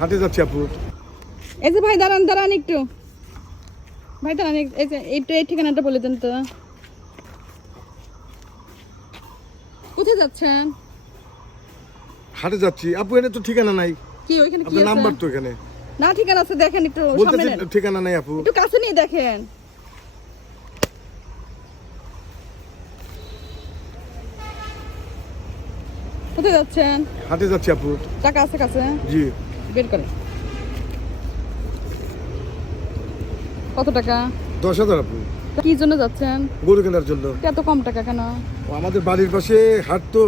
হাটে যাচ্ছি আপু। এই যে ভাই দাঁড়ান দাঁড়ান একটু, ভাই দাঁড়ান, এই যে একটু এই ঠিকানাটা বলে দেন তো। কোথায় যাচ্ছেন? হাটে যাচ্ছি আপু, এনে তো ঠিকানা নাই। কি ওইখানে কি আপনার আছে? নাম্বার তো এখানে না ঠিকানা আছে, দেখেন একটু সামনে বলতেছি, নেন। ঠিকানা নাই আপু। একটু কাছে নিয়ে দেখেন। কোথায় যাচ্ছেন? হাটে যাচ্ছি আপু। টাকা আছে কাছে? জি। বের করে। কত টাকা? 10,000 আপু। কি জন্য যাচ্ছেন? গরু কেনার জন্য। এত কম টাকা কেন? ও, আমাদের বাড়ির পাশে হাট তো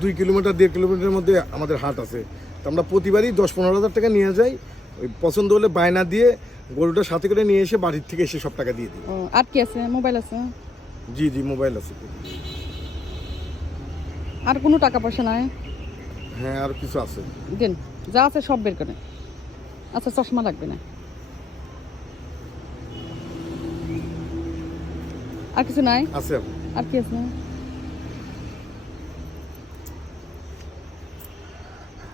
2 কিলোমিটার 1.5 কিলোমিটারের মধ্যে আমাদের হাট আছে। তো আমরা প্রতিবারই 10-15 হাজার টাকা নিয়ে যাই। ওই পছন্দ হলে বায়না দিয়ে গরুটা সাথে করে নিয়ে এসে বাড়ির থেকে এসে সব টাকা দিয়ে দিই। ও, আর কি আছে? মোবাইল আছে? জি জি, মোবাইল আছে। আর কোনো টাকা পয়সা নাই? হ্যাঁ, আর কিছু আছে। দেন, যা আছে সব বের করে। আচ্ছা, চশমা লাগবে না? আর কিছু নাই? আছে আপু। আর কি আছে?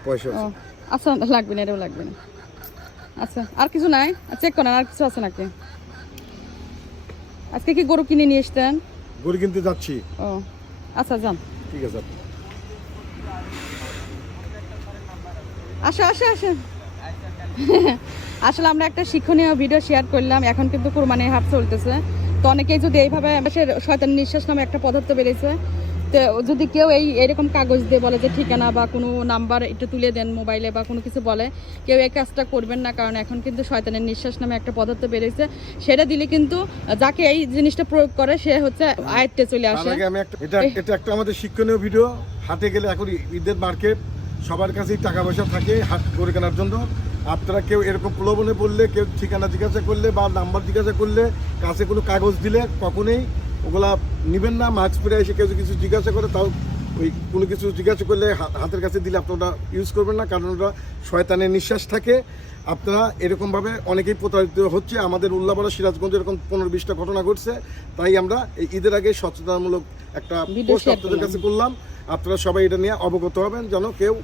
পয়সা ও আছে। আচ্ছা, লাগবে না, এটাও লাগবে না। আচ্ছা, আর কিছু নাই? চেক করেন আর কিছু আছে নাকি। আজকে কি গরু কিনে নিয়ে এসতেন? গরু কিনতে যাচ্ছি। ও আচ্ছা, যান। ঠিক আছে আপু। আসো আসো আসো। আসলে আমরা একটা শিক্ষণীয় ভিডিও শেয়ার করলাম। এখন কিন্তু কুরবানির হাট চলতেছে, তো অনেকেই যদি এইভাবে শয়তান নিঃশ্বাস নামে একটা পদার্থ বেরিয়েছে, তো যদি কেউ এরকম কাগজ দিয়ে বলে যে ঠিকানা বা কোনো নাম্বার একটু তুলে দেন মোবাইলে বা কোনো কিছু বলে, কেউ এই কাজটা করবেন না। কারণ এখন কিন্তু শয়তানের নিঃশ্বাস নামে একটা পদার্থ বেরিয়েছে, সেটা দিলে কিন্তু যাকে এই জিনিসটা প্রয়োগ করে সে হচ্ছে আয়ত্তে চলে আসে। আমি এটা একটা আমাদের শিক্ষণীয় ভিডিও। হাটে গেলে এখন ঈদের মার্কেট, সবার কাছেই টাকা পয়সা থাকে হাট করে কেনার জন্য। আপনারা কেউ এরকম প্রলোভনে পড়লে, কেউ ঠিকানা জিজ্ঞাসা করলে বা নাম্বার জিজ্ঞাসা করলে, কাছে কোনো কাগজ দিলে কখনোই ওগুলা নেবেন না। মাস্ক পরে এসে কেউ কিছু জিজ্ঞাসা করে, তাও ওই কোনো কিছু জিজ্ঞাসা করলে হাতের কাছে দিলে আপনারা ইউজ করবেন না, কারণ ওটা শয়তানের নিঃশ্বাস থাকে। আপনারা এরকমভাবে অনেকেই প্রতারিত হচ্ছে। আমাদের উল্লাপাড়া সিরাজগঞ্জে এরকম 15-20টা ঘটনা ঘটছে। তাই আমরা এই ঈদের আগে সচেতনমূলক একটা পোস্ট আপনাদের কাছে করলাম। আপনারা সবাই এটা নিয়ে অবগত হবেন, যেন কেউ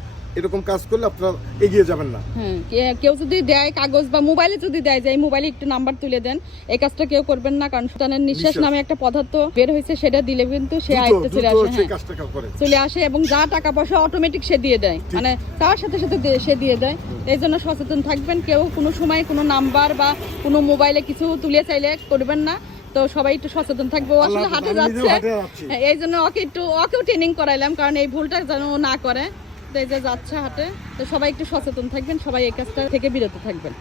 এরকম কাজ করলে আপনারা এগিয়ে যাবেন না। হ্যাঁ, কেউ যদি দেয় কাগজ বা মোবাইলে যদি দেয় যে এই মোবাইলে একটু নাম্বার তুলে দেন, এই কাজটা কেউ করবেন না। কারণ শয়তানের নিঃশ্বাস নামে একটা পদার্থ বের হয়েছে, সেটা দিলে কিন্তু সে আয়ত্তে চলে আসে। চলে আসে এবং যা টাকা পয়সা অটোমেটিক সে দিয়ে দেয়, মানে তার সাথে সাথে সে দিয়ে দেয়। এই জন্য সচেতন থাকবেন। কেউ কোনো সময় কোনো নাম্বার বা কোনো মোবাইলে কিছু তুলে চাইলে করবেন না। তো সবাই একটু সচেতন থাকবে। ও আসলে হাটে যাচ্ছে, এই জন্য ওকেও ট্রেনিং করাইলাম, কারণ এই ভুলটা যেন ও না করে। এই যে যাচ্ছে হাটে, তো সবাই একটু সচেতন থাকবেন, সবাই এই কাজটা থেকে বিরত থাকবেন।